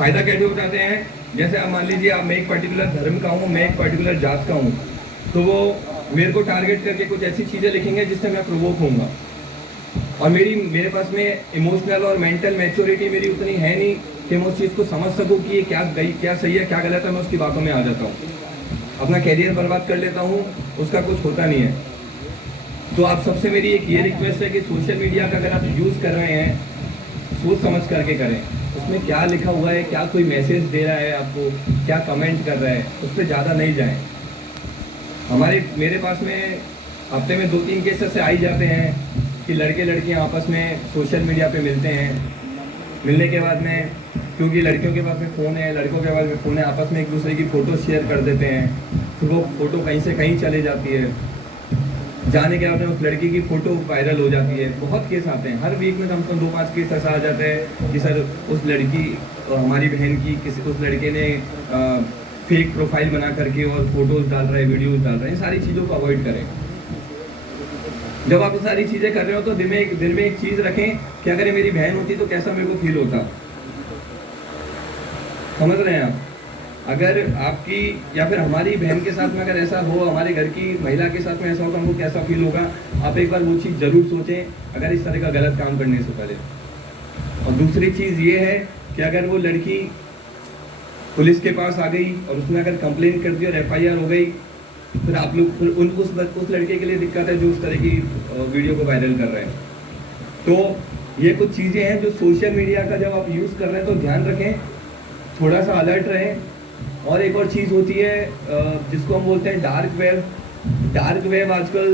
फ़ायदा कैसे उठाते हैं? जैसे आप मान लीजिए आप मैं एक पर्टिकुलर धर्म का हूँ, मैं एक पर्टिकुलर जात का हूँ, तो वो मेरे को टारगेट करके कुछ ऐसी चीज़ें लिखेंगे जिससे मैं प्रोवोक होऊंगा, और मेरे पास में इमोशनल और मेंटल मैच्योरिटी मेरी उतनी है नहीं कि मैं उस चीज़ को समझ सकूँ कि ये क्या सही है क्या गलत है। मैं उसकी बातों में आ जाता हूँ, अपना कैरियर बर्बाद कर लेता हूँ, उसका कुछ होता नहीं है। तो आप सबसे मेरी एक ये रिक्वेस्ट है कि सोशल मीडिया का अगर आप यूज़ कर रहे हैं, सोच समझ करके करें। उसमें क्या लिखा हुआ है, क्या कोई मैसेज दे रहा है आपको, क्या कमेंट कर रहा है, उस पर ज़्यादा नहीं जाएं। मेरे पास में हफ्ते में 2-3 केस ऐसे आ ही जाते हैं कि लड़के लड़कियां आपस में सोशल मीडिया पे मिलते हैं। मिलने के बाद में, क्योंकि लड़कियों के पास में फ़ोन है, लड़कों के पास में फ़ोन है, आपस में एक दूसरे की फ़ोटो शेयर कर देते हैं। फिर वो फ़ोटो कहीं से कहीं चले जाती है, जाने के बाद में उस लड़की की फ़ोटो वायरल हो जाती है। बहुत केस आते हैं, हर वीक में कम से कम 2-5 केस ऐसा आ जाता है कि सर उस लड़की, हमारी बहन की उस लड़के ने फेक प्रोफाइल बना करके और फोटोज़ डाल रहे हैं, वीडियोज़ डाल रहे हैं। सारी चीज़ों को अवॉइड करें। जब आप ये सारी चीज़ें कर रहे हो तो दिल में एक चीज़ रखें कि अगर ये मेरी बहन होती तो कैसा मेरे को फील होता। समझ रहे हैं आप? अगर आपकी या फिर हमारी बहन के साथ में अगर ऐसा हो, हमारे घर की महिला के साथ में ऐसा हो तो हमको कैसा फील होगा। आप एक बार वो चीज़ ज़रूर सोचें अगर इस तरह का गलत काम करने से पहले। और दूसरी चीज़ ये है कि अगर वो लड़की पुलिस के पास आ गई और उसने अगर कंप्लेन कर दी और FIR हो गई, फिर आप लोग उस लड़के के लिए दिक्कत है जो उस तरह की वीडियो को वायरल कर रहे हैं। तो ये कुछ चीज़ें हैं जो सोशल मीडिया का जब आप यूज़ कर रहे हैं तो ध्यान रखें, थोड़ा सा अलर्ट रहें। और एक और चीज़ होती है जिसको हम बोलते हैं डार्क वेब। डार्क वेब आजकल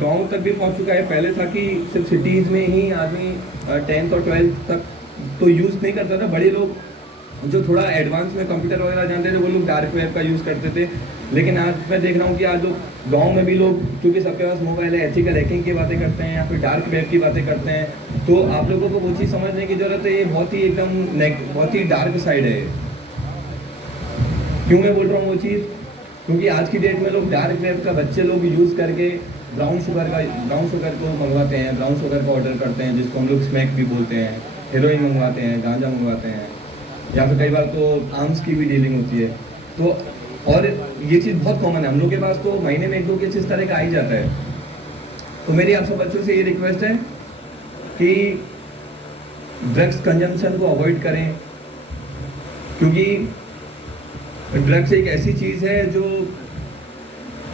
गांव तक भी पहुंच चुका है। पहले था कि सिर्फ सिटीज़ में ही आदमी 10th और 12th तक तो यूज़ नहीं करता था। बड़े लोग जो थोड़ा एडवांस में कंप्यूटर वगैरह जानते थे वो लोग डार्क वेब का यूज़ करते थे। लेकिन आज मैं देख रहा हूँ कि आज लोग गांव में भी लोग, क्योंकि सबके पास मोबाइल है, एथिकल हैकिंग की बातें करते हैं या फिर डार्क वेब की बातें करते हैं। तो आप लोगों को वो चीज़ समझने की ज़रूरत है, ये बहुत ही डार्क साइड है। क्यों मैं बोल रहा हूँ वो चीज़? क्योंकि आज की डेट में लोग डार्क वेब का बच्चे लोग यूज़ करके ब्राउन शुगर को मंगवाते हैं, ब्राउन शुगर का ऑर्डर करते हैं, जिसको हम लोग स्मैक भी बोलते हैं। हेरोइन मंगवाते हैं, गांजा मंगवाते हैं, या फिर कई बार तो आर्म्स की भी डीलिंग होती है। तो और ये चीज़ बहुत कॉमन है हम लोग के पास, तो महीने में 1-2 केस इस तरह का आ ही जाता है। तो मेरी आप सब बच्चों से ये रिक्वेस्ट है कि ड्रग्स कंजम्पशन को अवॉइड करें, क्योंकि ड्रग्स एक ऐसी चीज़ है जो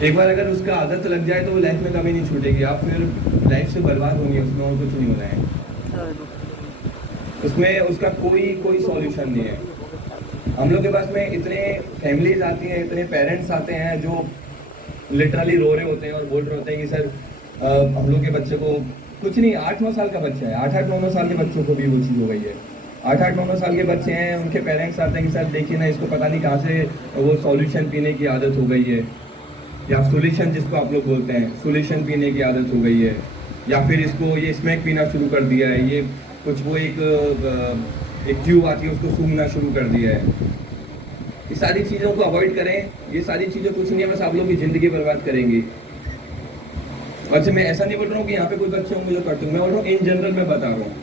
एक बार अगर उसका आदत लग जाए तो वो लाइफ में कभी नहीं छूटेगी। आप फिर लाइफ से बर्बाद होंगे, उसमें और कुछ नहीं होना है। उसमें उसका कोई सॉल्यूशन नहीं है। हम लोग के पास में इतने फैमिलीज आती हैं, इतने पेरेंट्स आते हैं जो लिटरली रो रहे होते हैं और बोल रहे होते हैं कि सर हम लोग के बच्चे को कुछ नहीं, 8-9 साल का बच्चा है, 8-8, 9-9 साल के बच्चों को भी वो चीज़ हो गई है। 8-8, 9-9 साल के बच्चे हैं, उनके पेरेंट्स आते हैं कि सर देखिए ना, इसको पता नहीं कहाँ से वो सॉल्यूशन पीने की आदत हो गई है, या सोल्यूशन जिसको आप लोग बोलते हैं, सोल्यूशन पीने की आदत हो गई है, या फिर इसको ये स्मैक पीना शुरू कर दिया है, ये कुछ वो एक ट्यूब आती है उसको सूंघना शुरू कर दिया है। ये सारी चीज़ों को अवॉइड करें। ये सारी चीज़ें कुछ नहीं है, बस आप लोग की ज़िंदगी बर्बाद करेंगी। अच्छा, मैं ऐसा नहीं बोल रहा हूँ कि यहाँ पे कोई बच्चे होंगे जो करते हैं, मैं बोल रहा हूँ इन जनरल मैं बता रहा हूँ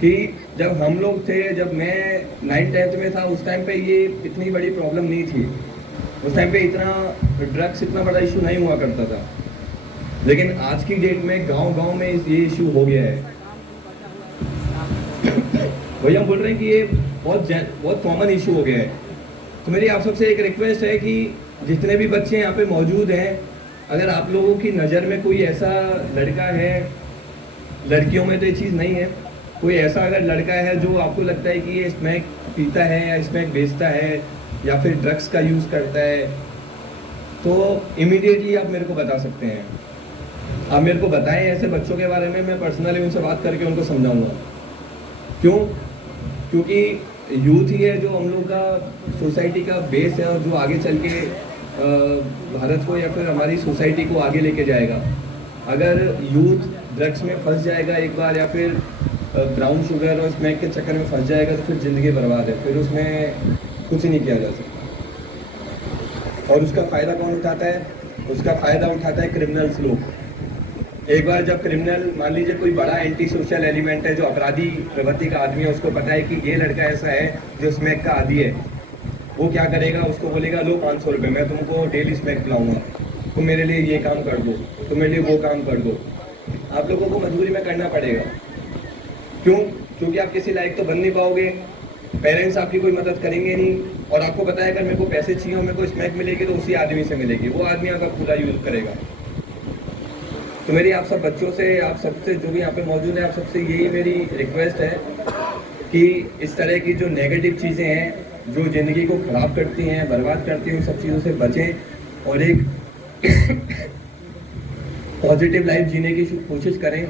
कि जब हम लोग थे, जब मैं 9th-10th में था, उस टाइम पे ये इतनी बड़ी प्रॉब्लम नहीं थी। उस टाइम पे इतना ड्रग्स इतना बड़ा इशू नहीं हुआ करता था। लेकिन आज की डेट में गांव-गांव में ये इशू हो गया है। वही हम बोल रहे हैं कि ये बहुत कॉमन इशू हो गया है। तो मेरी आप सबसे एक रिक्वेस्ट है कि जितने भी बच्चे यहाँ पे मौजूद हैं, अगर आप लोगों की नज़र में कोई ऐसा लड़का है, लड़कियों में तो ये चीज़ नहीं है, कोई ऐसा अगर लड़का है जो आपको लगता है कि ये स्मैक पीता है या स्मैक बेचता है या फिर ड्रग्स का यूज़ करता है, तो इमीडिएटली आप मेरे को बता सकते हैं। आप मेरे को बताएं ऐसे बच्चों के बारे में, मैं पर्सनली उनसे बात करके उनको समझाऊंगा। क्यों? क्योंकि यूथ ही है जो हम लोग का सोसाइटी का बेस है, और जो आगे चल के भारत को या फिर हमारी सोसाइटी को आगे लेके जाएगा। अगर यूथ ड्रग्स में फंस जाएगा एक बार, या फिर ब्राउन शुगर और स्मैक के चक्कर में फंस जाएगा, तो फिर ज़िंदगी बर्बाद है, फिर उसमें कुछ नहीं किया जा सकता। और उसका फ़ायदा कौन उठाता है? उसका फ़ायदा उठाता है क्रिमिनल्स लोग। एक बार जब क्रिमिनल, मान लीजिए कोई बड़ा एंटी सोशल एलिमेंट है, जो अपराधी प्रवृत्ति का आदमी है, उसको पता है कि ये लड़का ऐसा है जो स्मैक का आदी है, वो क्या करेगा, उसको बोलेगा लो 500 रुपये, मैं तुमको डेली स्मैक पिलाऊंगा, तुम मेरे लिए ये काम कर दो, तुम मेरे लिए वो काम कर दो। आप लोगों को मजबूरी में करना पड़ेगा। क्यों? क्योंकि आप किसी लायक तो बन नहीं पाओगे, पेरेंट्स आपकी कोई मदद करेंगे नहीं, और आपको पता है अगर मेरे को पैसे चाहिए और मेरे को स्मैक मिलेगी तो उसी आदमी से मिलेगी, वो आदमी आपका पूरा यूज करेगा। तो मेरी आप सब बच्चों से, आप सबसे जो भी यहाँ पे मौजूद है, आप सबसे यही मेरी रिक्वेस्ट है कि इस तरह की जो नेगेटिव चीज़ें हैं, जो ज़िंदगी को ख़राब करती हैं, बर्बाद करती हैं, उन सब चीज़ों से बचें और एक पॉजिटिव लाइफ जीने की कोशिश करें।